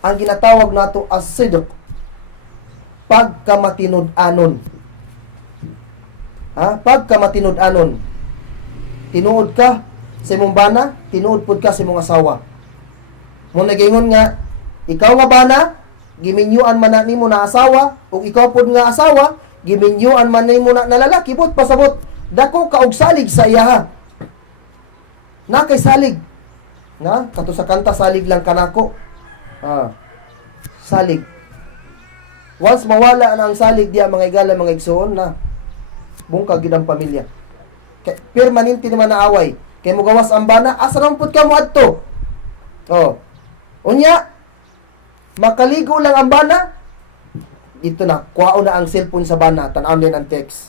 ang ginatawag nato as sidq, pagkamatinud-anon. Pagkamatinud-anon. Tinuod ka sa imong bana, tinuod pud ka sa imong asawa. Mo nagingon nga ikaw nga bana, giminyuan man na nimo na asawa, ug ikaw pud nga asawa, giminyuan man nimo na lalaki, but pasabot dako ka og salig sa iyaha. Na kay salig. Nga kato sa kanta, salig lang kanako. Salig. Once mawala na ang salig diya mga igala, mga igsoon na bungkag gid ang pamilya. Permanente naman na away. Kay mo gawas ang bana, asa rampod ka mo adto? Unya, makaligo lang ang bana, ito na, kuwao na ang cellphone sa bana, tanaw din ang text.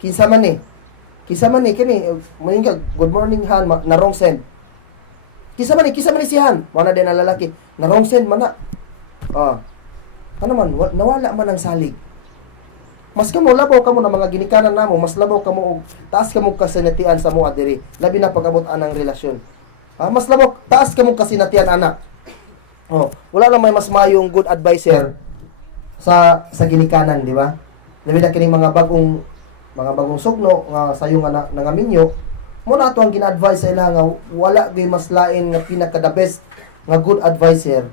Kinsa man kini, maningag, good morning Han, na wrong send. Kinsa man ni si Han, wala din ang lalaki, na wrong send man na. Ano man, nawala man ang salig. Mas kamo labaw kamo na mga ginikanan namo, mas labaw kamo og taas kamo kasinatian sa mo adiri, labi na pag-abot anang relasyon. Mas labaw taas kamo kasinatian ana. Wala lang may mas mayong good advisor sa ginikanan, di ba? Labi na kining mga bagong sugno nga sayo nga nangaminyo, mo na ato ang gina-advise sa ila nga wala gyud mas lain nga pinaka the best nga good advisor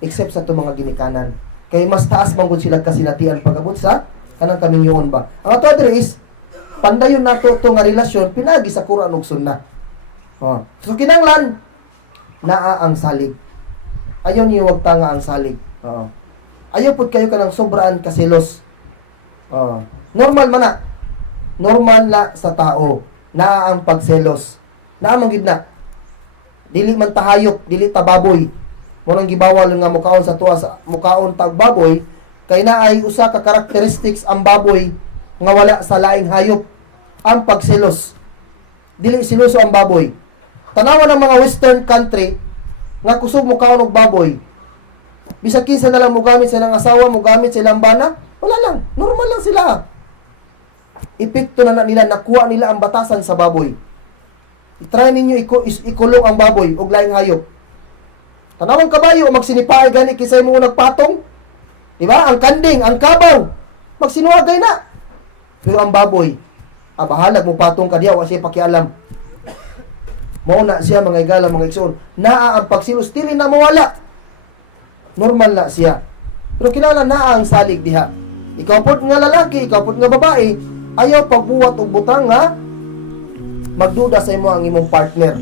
except sa to mga ginikanan. Kay mas taas man gud sila kasinatian pag-abot sa kanang kaminyoon ba. Ang ato adre is pandayon nato to nga relasyon pinagi sa Quran ug Sunnah. So kinanglan naa ang salig. Ayaw niyo wag tanga ang salig. Ayaw pud kayo kanang sobraan kasilos. Normal man na. Normal na sa tao naa ang pagselos. Naa man gid na. Dili man tahayop, dili ta baboy. Mo nang gibawal nga mukaon sa tuwa sa mukaon tag baboy. Kay naay usa ka characteristics ang baboy nga wala sa laing hayop, ang pagselos. Dili siloso ang baboy. Tanawan ng mga western country nga kusog mo kaon og baboy. Bisag kinsa na lang mo gamit sa ilang asawa, mo gamit sa ilang bana, wala lang, normal lang sila. Epekto na nila, nakuha nila ang batasan sa baboy. I-try ninyo ikulong ang baboy og laing hayop. Tanawang kabayo magsinipaay gani kisay mo nagpatong. Diba? Ang kanding, ang kabaw, magsinuwagay na. Pero ang baboy, bahalag mo patong ka diya, siya pakialam. Mauna siya mga igala, mga igsoon. Naa ang pagsilos, dili na mawala. Normal na siya. Pero kinala naa ang salig diha. Ikaw po nga lalaki, ikaw po nga babae, ayaw pagbuwat og butang nga magduda sa imo ang imong partner.